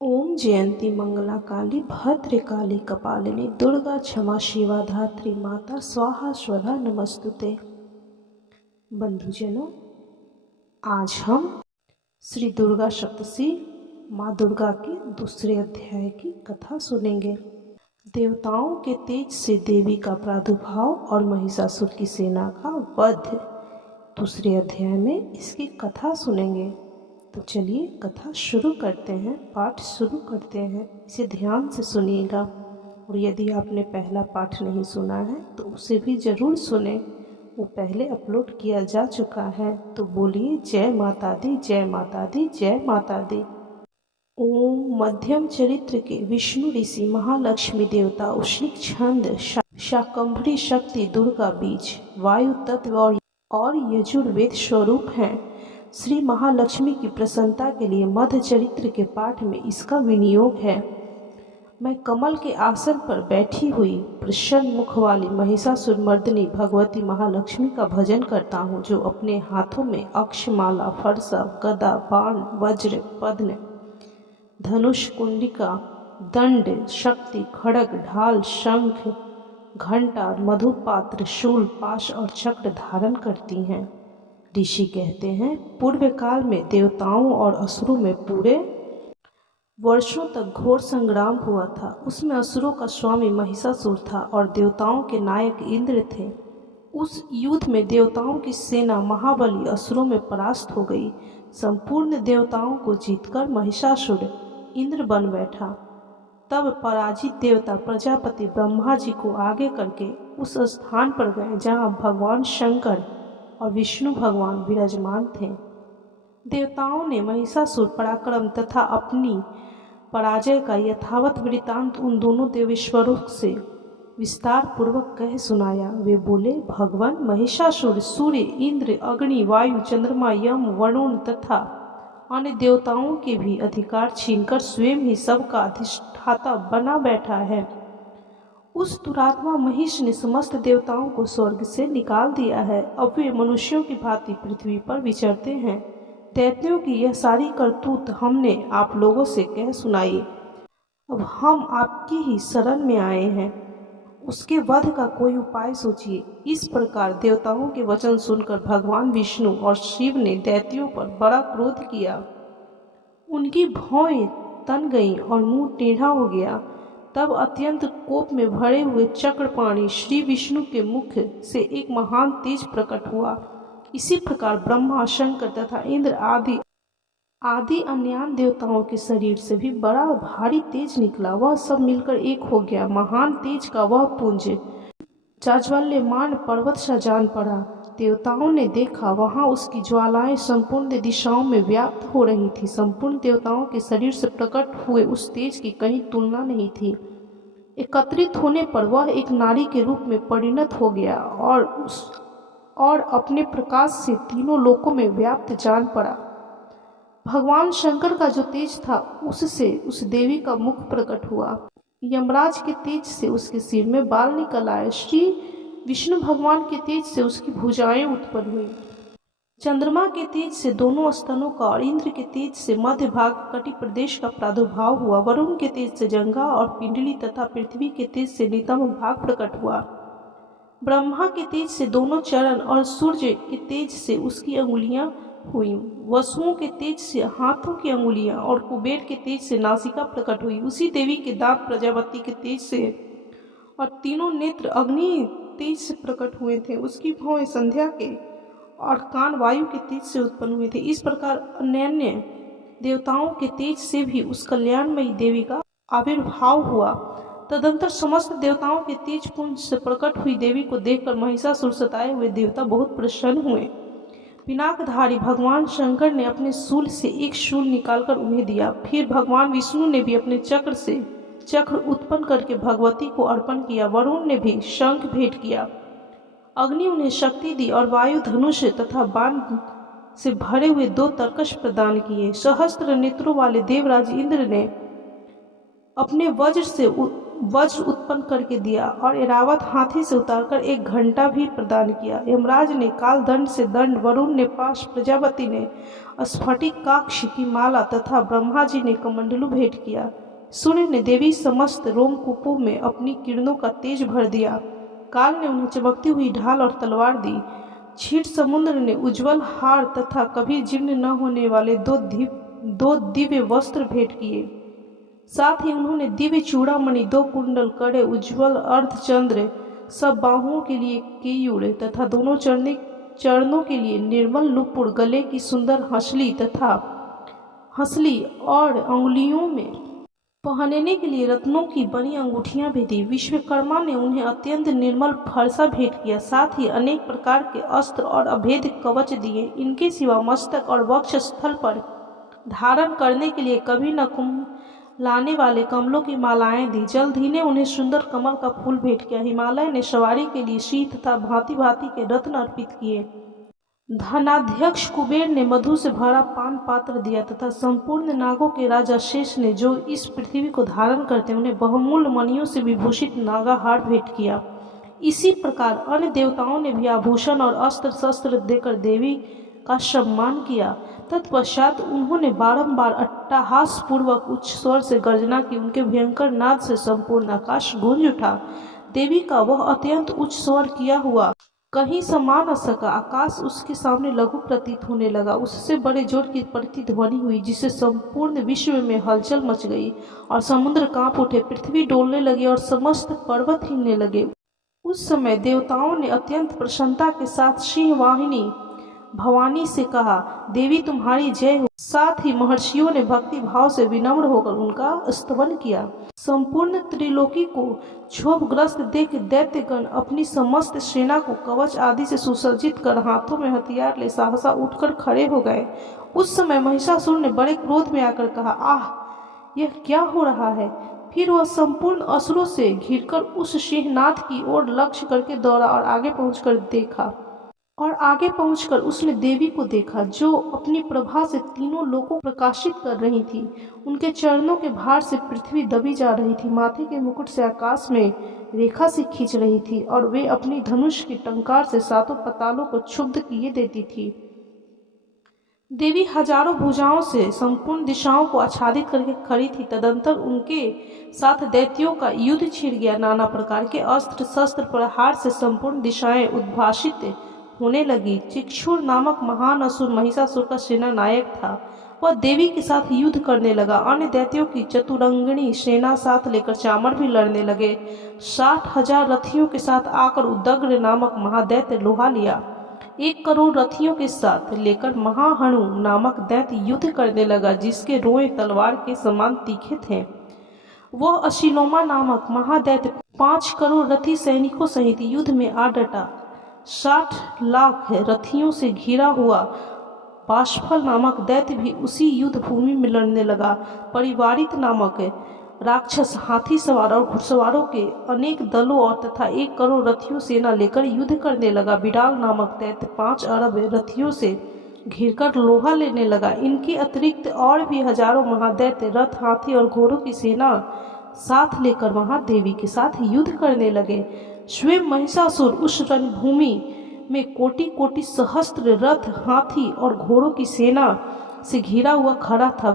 ओम जयंती मंगला काली भद्रकाली कपालिनी दुर्गा क्षमा शिवा धात्री माता स्वाहा स्वधा नमस्तुते। बंधुजनों, आज हम श्री दुर्गा सप्तशी माँ दुर्गा के दूसरे अध्याय की कथा सुनेंगे। देवताओं के तेज से देवी का प्रादुर्भाव और महिषासुर की सेना का वध। दूसरे अध्याय में इसकी कथा सुनेंगे। तो चलिए कथा शुरू करते हैं, पाठ शुरू करते हैं। इसे ध्यान से सुनिएगा और यदि आपने पहला पाठ नहीं सुना है तो उसे भी ज़रूर सुने। वो पहले अपलोड किया जा चुका है। तो बोलिए जय माता दी, जय माता दी, जय माता दी। ओम मध्यम चरित्र के विष्णु ऋषि महालक्ष्मी देवता उष्णिक छंद शाकंभरी शक्ति दुर्गा बीज वायु तत्व और यजुर्वेद स्वरूप हैं। श्री महालक्ष्मी की प्रसन्नता के लिए मध्य चरित्र के पाठ में इसका विनियोग है। मैं कमल के आसन पर बैठी हुई प्रसन्न मुख वाली महिषासुर मर्दिनी भगवती महालक्ष्मी का भजन करता हूँ, जो अपने हाथों में अक्षमाला, फरसा, गदा, बाण, वज्र, पद्म, धनुष, कुंडिका, दंड, शक्ति, खड़ग, ढाल, शंख, घंटा, मधुपात्र, शूल, पाश और चक्र धारण करती हैं। ऋषि कहते हैं, पूर्व काल में देवताओं और असुरों में पूरे वर्षों तक घोर संग्राम हुआ था। उसमें असुरों का स्वामी महिषासुर था और देवताओं के नायक इंद्र थे। उस युद्ध में देवताओं की सेना महाबली असुरों में परास्त हो गई। संपूर्ण देवताओं को जीतकर महिषासुर इंद्र बन बैठा। तब पराजित देवता प्रजापति ब्रह्मा जी को आगे करके उस स्थान पर गए जहाँ भगवान शंकर और विष्णु भगवान विराजमान थे। देवताओं ने महिषासुर पराक्रम तथा अपनी पराजय का यथावत वृत्तांत उन दोनों देवेश्वरों से विस्तार पूर्वक कह सुनाया। वे बोले, भगवान महिषासुर सूर्य, इंद्र, अग्नि, वायु, चंद्रमा, यम, वरुण तथा अन्य देवताओं के भी अधिकार छीनकर स्वयं ही सबका अधिष्ठाता बना बैठा है। उस दुरात्मा महिष ने समस्त देवताओं को स्वर्ग से निकाल दिया है। अब वे मनुष्यों की भांति पृथ्वी पर विचरते हैं। दैत्यों की यह सारी करतूत हमने आप लोगों से कह सुनाई। अब हम आपकी ही शरण में आए हैं, उसके वध का कोई उपाय सोचिए। इस प्रकार देवताओं के वचन सुनकर भगवान विष्णु और शिव ने दैत्यों पर बड़ा क्रोध किया। उनकी भौएं तन गईं और मुंह टेढ़ा हो गया। तब अत्यंत कोप में भरे हुए चक्रपाणी श्री विष्णु के मुख से एक महान तेज प्रकट हुआ। इसी प्रकार ब्रह्मा, शंकर तथा इंद्र आदि अन्य देवताओं के शरीर से भी बड़ा भारी तेज निकला। वह सब मिलकर एक हो गया। महान तेज का वह पुंज जाज्वल्यमान पर्वत सा जान पड़ा। देवताओं ने देखा, वहां उसकी ज्वालाएं संपूर्ण दिशाओं में व्याप्त हो रही थी। संपूर्ण देवताओं के शरीर से प्रकट हुए उस तेज की कहीं तुलना नहीं थी। एकत्रित होने पर वह एक नारी के रूप में परिणत हो गया और अपने प्रकाश से तीनों लोकों में व्याप्त जान पड़ा। भगवान शंकर का जो तेज था, उससे उस देवी का मुख प्रकट हुआ। यमराज के तेज से उसके सिर में बाल निकल आए। श्री विष्णु भगवान के तेज से उसकी भुजाएं उत्पन्न हुई। चंद्रमा के तेज से दोनों स्तनों का और इंद्र के तेज से मध्य भाग कटि प्रदेश का प्रादुर्भाव हुआ। वरुण के तेज से जंगा और पिंडली तथा पृथ्वी के तेज से नितंब भाग प्रकट हुआ। ब्रह्मा के तेज से दोनों चरण और सूर्य के तेज से उसकी अंगुलियां हुई। वसुओं के तेज से हाथों की अंगुलियां और कुबेर के तेज से नासिका प्रकट हुई। उसी देवी के दांत प्रजापति के तेज से और तीनों नेत्र अग्नि तेज से प्रकट हुए थे। उसकी भौएं संध्या के और कान वायु के तेज से उत्पन्न हुए थे। इस प्रकार अन्य देवताओं के तेज से भी उस कल्याणमयी देवी का आविर्भाव हुआ। तदंतर समस्त देवताओं के तेज पुंज से प्रकट हुई देवी को देखकर महिषासुर सताए हुए देवता बहुत प्रसन्न हुए। पिनाकधारी भगवान शंकर ने अपने शूल से एक शूल निकालकर उन्हें दिया। फिर भगवान विष्णु ने भी अपने चक्र से चक्र उत्पन्न करके भगवती को अर्पण किया। वरुण ने भी शंख भेंट किया। अग्नि उन्हें शक्ति दी और वायु धनुष तथा बाण से भरे हुए 2 तरकश प्रदान किए। सहस्त्र नेत्रों वाले देवराज इंद्र ने अपने वज्र से वज्र उत्पन्न करके दिया और एरावत हाथी से उतारकर एक घंटा भी प्रदान किया। यमराज ने कालदंड से दंड, वरुण ने पाश, प्रजापति ने स्फटिकाक्ष की माला तथा ब्रह्मा जी ने कमंडलू भेंट किया। सूर्य ने देवी समस्त रोमकूपों में अपनी किरणों का तेज भर दिया। काल ने उन्हें चमकती हुई ढाल और तलवार दी। क्षीर समुद्र ने उज्जवल हार तथा कभी जीर्ण न होने वाले दो दिव्य वस्त्र भेंट किए। साथ ही उन्होंने दिव्य चूड़ामणि, 2 कुंडल, कड़े, उज्ज्वल अर्धचंद्र, सब बाहुओं के लिए केयूर तथा दोनों चरणों के लिए निर्मल नुपुर, गले की सुंदर हंसली और अंगुलियों में पहनने के लिए रत्नों की बनी अंगूठियां भी दी। विश्वकर्मा ने उन्हें अत्यंत निर्मल फरसा भेंट किया। साथ ही अनेक प्रकार के अस्त्र और अभेद कवच दिए। इनके सिवा मस्तक और वक्ष स्थल पर धारण करने के लिए कभी न लाने वाले कमलों की मालाएं दी। जल्द ही ने उन्हें सुंदर कमल का फूल भेंट किया। हिमालय ने सवारी के लिए शीत तथा भांति भांति के रत्न अर्पित किए। धनाध्यक्ष कुबेर ने मधु से भरा पान पात्र दिया तथा संपूर्ण नागों के राजा शेष ने, जो इस पृथ्वी को धारण करते, उन्हें बहुमूल्य मणियों से विभूषित नागाहार भेंट किया। इसी प्रकार अन्य देवताओं ने भी आभूषण और अस्त्र शस्त्र देकर देवी का सम्मान किया। तत्पश्चात उन्होंने बारंबार अट्टहास पूर्वक उच्च स्वर से गर्जना की। उनके भयंकर नाद से संपूर्ण आकाश गूंज उठा। देवी का वह अत्यंत उच्च स्वर किया हुआ कहीं समा न सका। आकाश उसके सामने लघु प्रतीत होने लगा। उससे बड़े जोर की प्रतिध्वनि हुई, जिससे संपूर्ण विश्व में हलचल मच गई और समुद्र कांप उठे, पृथ्वी डोलने लगी और समस्त पर्वत हिलने लगे। उस समय देवताओं ने अत्यंत प्रसन्नता के साथ सिंहवाहिनी भवानी से कहा, देवी तुम्हारी जय हो। साथ ही महर्षियों ने भक्ति भाव से विनम्र होकर उनका स्तवन किया। संपूर्ण त्रिलोकी को क्षोभग्रस्त देख दैत्यगण अपनी समस्त सेना को कवच आदि से सुसज्जित कर हाथों में हथियार ले सहसा उठकर खड़े हो गए। उस समय महिषासुर ने बड़े क्रोध में आकर कहा, आह, यह क्या हो रहा है। फिर वह संपूर्ण असुरों से घिरकर उस सिंहनाद की ओर लक्ष्य करके दौड़ा और आगे पहुंचकर उसने देवी को देखा, जो अपनी प्रभा से तीनों लोकों को प्रकाशित कर रही थी। उनके चरणों के भार से पृथ्वी दबी जा रही थी, माथे के मुकुट से आकाश में रेखा से खींच रही थी और वे अपनी धनुष की टंकार से 7 पतालों को क्षुब्ध किए देती थी। देवी हजारों भुजाओं से संपूर्ण दिशाओं को आच्छादित करके खड़ी थी। तदंतर उनके साथ दैत्यों का युद्ध छिड़ गया। नाना प्रकार के अस्त्र शस्त्र प्रहार से संपूर्ण दिशाएं उद्भासित होने लगी। चिक्षुर नामक महान असुर महिषासुर का सेना नायक था। वह देवी के साथ युद्ध करने लगा। अन्य दैत्यों की चतुरंगिणी सेना साथ लेकर चामर भी लड़ने लगे। 60,000 रथियों के साथ आकर उदग्र नामक महादैत्य लोहा लिया। 1 करोड़ रथियों के साथ लेकर महाहणु नामक दैत्य युद्ध करने लगा, जिसके रोए तलवार के समान तीखे थे। वह अशिलोमा नामक महादैत्य 5 करोड़ रथी सैनिकों सहित युद्ध में आ डटा। 60 लाख रथियों से घिरा हुआ बाष्फल नामक दैत्य भी उसी युद्ध भूमि में लड़ने लगा। परिवारित नामक राक्षस हाथी सवार और घुड़सवारों के अनेक दलों और तथा 1 करोड़ रथियों सेना लेकर युद्ध करने लगा। बिडाल नामक दैत्य 5 अरब रथियों से घिरकर लोहा लेने लगा। इनके अतिरिक्त और भी हजारों महादैत्य रथ, हाथी और घोड़ों की सेना साथ लेकर महादेवी के साथ युद्ध करने लगे। स्वयं महिषासुर उस रणभूमि में कोटि कोटि सहस्त्र रथ, हाथी और घोड़ों की सेना से घिरा हुआ खड़ा था।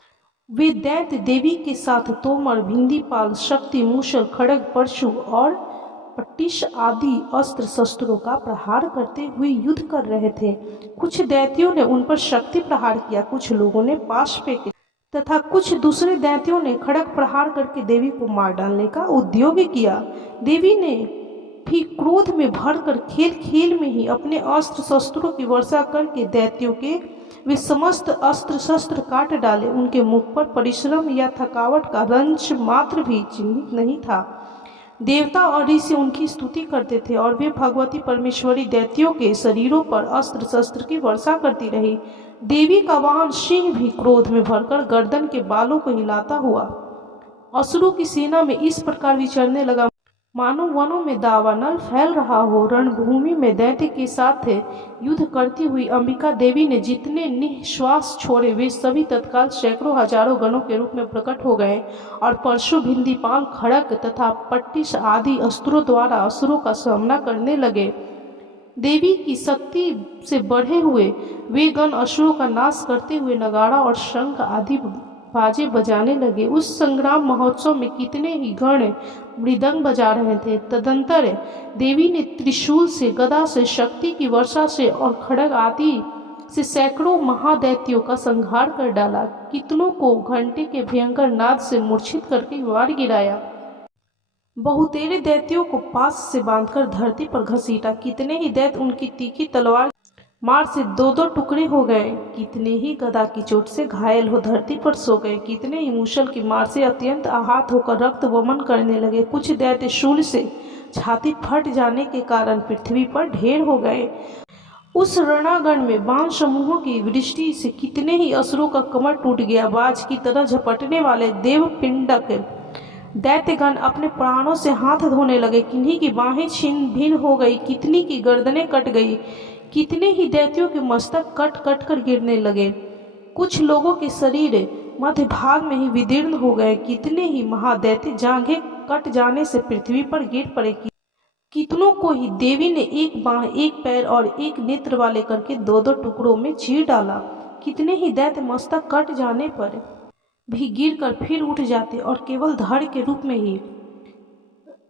वे दैत्य देवी के साथ तोमर, भिंदीपाल, शक्ति, मूषल, खड्ग, परशु और पट्टिश आदि अस्त्र शस्त्रों का प्रहार करते हुए युद्ध कर रहे थे। कुछ दैत्यों ने उन पर शक्ति प्रहार किया, कुछ लोगों ने पाश फेंके तथा कुछ दूसरे दैत्यों ने खड्ग प्रहार करके देवी को मार डालने का उद्योग किया। देवी ने भी क्रोध में भरकर खेल खेल में ही अपने अस्त्र शस्त्रों की वर्षा करके दैत्यों के वे समस्त अस्त्र शस्त्र काट डाले। उनके मुख पर परिश्रम या थकावट का रंच मात्र भी चिन्हित नहीं था। देवता और ऋषि उनकी स्तुति करते थे और वे भगवती परमेश्वरी दैत्यों के शरीरों पर अस्त्र शस्त्र की वर्षा करती रही। देवी का वाहन सिंह भी क्रोध में भरकर गर्दन के बालों को हिलाता हुआ असुरों की सेना में इस प्रकार विचरने लगा। मानो वनों में दावानल फैल रहा हो। रणभूमि में दैत्य के साथ युद्ध करती हुई अंबिका देवी ने जितने निश्वास छोड़े वे सभी तत्काल सैकड़ों हजारों गणों के रूप में प्रकट हो गए और परशु, भिंदीपाल, खड़ग तथा पट्टिश आदि अस्त्रों द्वारा असुरों का सामना करने लगे। देवी की शक्ति से बढ़े हुए वे गण असुरों का नाश करते हुए नगाड़ा और शंख आदि बाजे बजाने लगे। उस संग्राम महोत्सव में कितने ही गण मृदंग बजा रहे थे। तदंतर देवी ने त्रिशूल से, गदा से, शक्ति की वर्षा से और खड़ग आदि से सैकड़ों महादैत्यों का संहार कर डाला। कितनों को घंटे के भयंकर नाद से मूर्छित करके मार गिराया। बहुतेरे दैत्यों को पास से बांधकर धरती पर घसीटा। कितने ही दैत्य उनकी तीखी तलवार मार से दो दो टुकड़े हो गए। कितने ही गदा की चोट से घायल हो धरती पर सो गए। कितने ही मूसल की मार से अत्यंत आहत होकर रक्त वमन करने लगे। कुछ दैत्य शूल से छाती फट जाने के कारण पृथ्वी पर ढेर हो गए। उस रणांगण में बाण समूहों की वृष्टि से कितने ही असुरों का कमर टूट गया। बाज की तरह झपटने वाले देवपिंडक दैत्यगण अपने प्राणों से हाथ धोने लगे। किन्हीं की बाहें छिन्न भिन्न हो गई, कितनी की गर्दनें कट गई। कितने ही दैत्यों के मस्तक कट कट कर गिरने लगे। कुछ लोगों के शरीर मध्य भाग में ही विदीर्ण हो गए। कितने ही महादैत्य जांघें कट जाने से पृथ्वी पर गिर पड़े। कितनों को ही देवी ने एक बाह, एक पैर और एक नेत्र वाले करके दो दो टुकड़ों में चीर डाला। कितने ही दैत्य मस्तक कट जाने पर भी गिरकर फिर उठ जाते और केवल धड़ के रूप में ही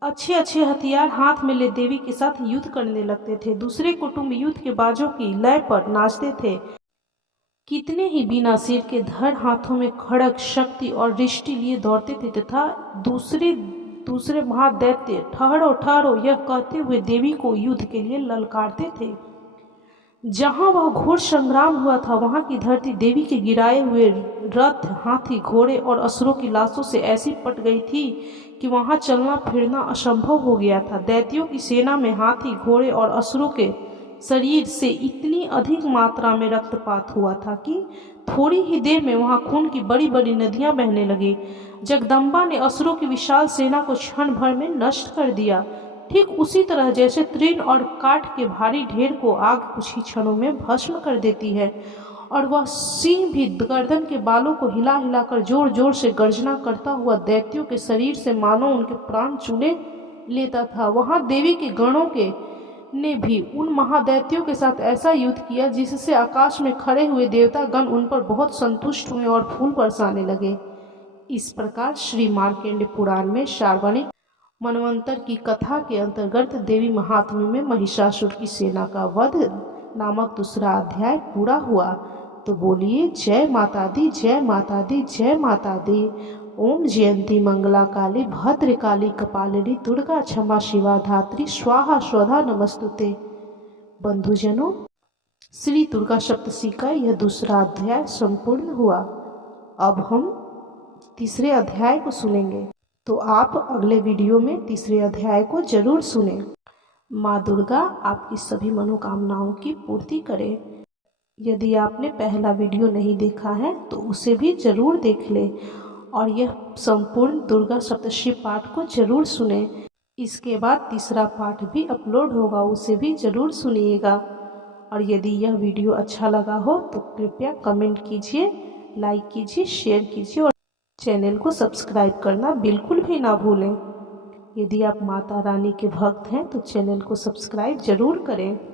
अच्छे अच्छे हथियार हाथ में ले देवी के साथ युद्ध करने लगते थे। दूसरे कुटुंब युद्ध के बाजों की लय पर नाचते थे। कितने ही बिना सिर के धड़ हाथों में खड़ग, शक्ति और रिष्टि लिए दौड़ते थे तथा दूसरे महादैत्य ठहरो ठहरो यह कहते हुए देवी को युद्ध के लिए ललकारते थे। जहां वह घोर संग्राम हुआ था वहां की धरती देवी के गिराए हुए रथ, हाथी, घोड़े और असुरों की लाशों से ऐसी पट गई थी कि वहां चलना फिरना असंभव हो गया था। दैत्यों की सेना में हाथी, घोड़े और असुरों के शरीर से इतनी अधिक मात्रा में रक्तपात हुआ था कि थोड़ी ही देर में वहां खून की बड़ी बड़ी नदियां बहने लगी। जगदम्बा ने असुरों की विशाल सेना को क्षण भर में नष्ट कर दिया। ठीक उसी तरह जैसे तृण और काठ के भारी ढेर को आग कुछ ही क्षणों में भस्म कर देती है और वह सिंह भी गर्दन के बालों को हिला हिलाकर जोर जोर से गर्जना करता हुआ दैत्यों के शरीर से मानो उनके प्राण चूने लेता था, वहां देवी के गणों के ने भी उन महादैत्यों के साथ ऐसा युद्ध किया जिससे आकाश में खड़े हुए देवता गण उन पर बहुत संतुष्ट हुए और फूल बरसाने लगे। इस प्रकार श्री मार्कंडेय पुराण में सार्वणिक मनवंतर की कथा के अंतर्गत देवी महात्म्य में महिषासुर की सेना का वध नामक दूसरा अध्याय पूरा हुआ। तो बोलिए जय माता दी, जय माता दी, जय माता दी। ओम जयंती मंगला काली भद्रकाली कपालिनी दुर्गा क्षमा शिवा धात्री स्वाहा स्वधा नमस्तुते। बंधुजनों, श्री दुर्गा सप्तशती का यह दूसरा अध्याय संपूर्ण हुआ। अब हम तीसरे अध्याय को सुनेंगे, तो आप अगले वीडियो में तीसरे अध्याय को जरूर सुनें। माँ दुर्गा आपकी सभी मनोकामनाओं की पूर्ति करे। यदि आपने पहला वीडियो नहीं देखा है तो उसे भी जरूर देख लें और यह संपूर्ण दुर्गा सप्तशती पाठ को जरूर सुने। इसके बाद तीसरा पाठ भी अपलोड होगा, उसे भी जरूर सुनिएगा। और यदि यह वीडियो अच्छा लगा हो तो कृपया कमेंट कीजिए, लाइक कीजिए, शेयर कीजिए और चैनल को सब्सक्राइब करना बिल्कुल भी ना भूलें। यदि आप माता रानी के भक्त हैं तो चैनल को सब्सक्राइब जरूर करें।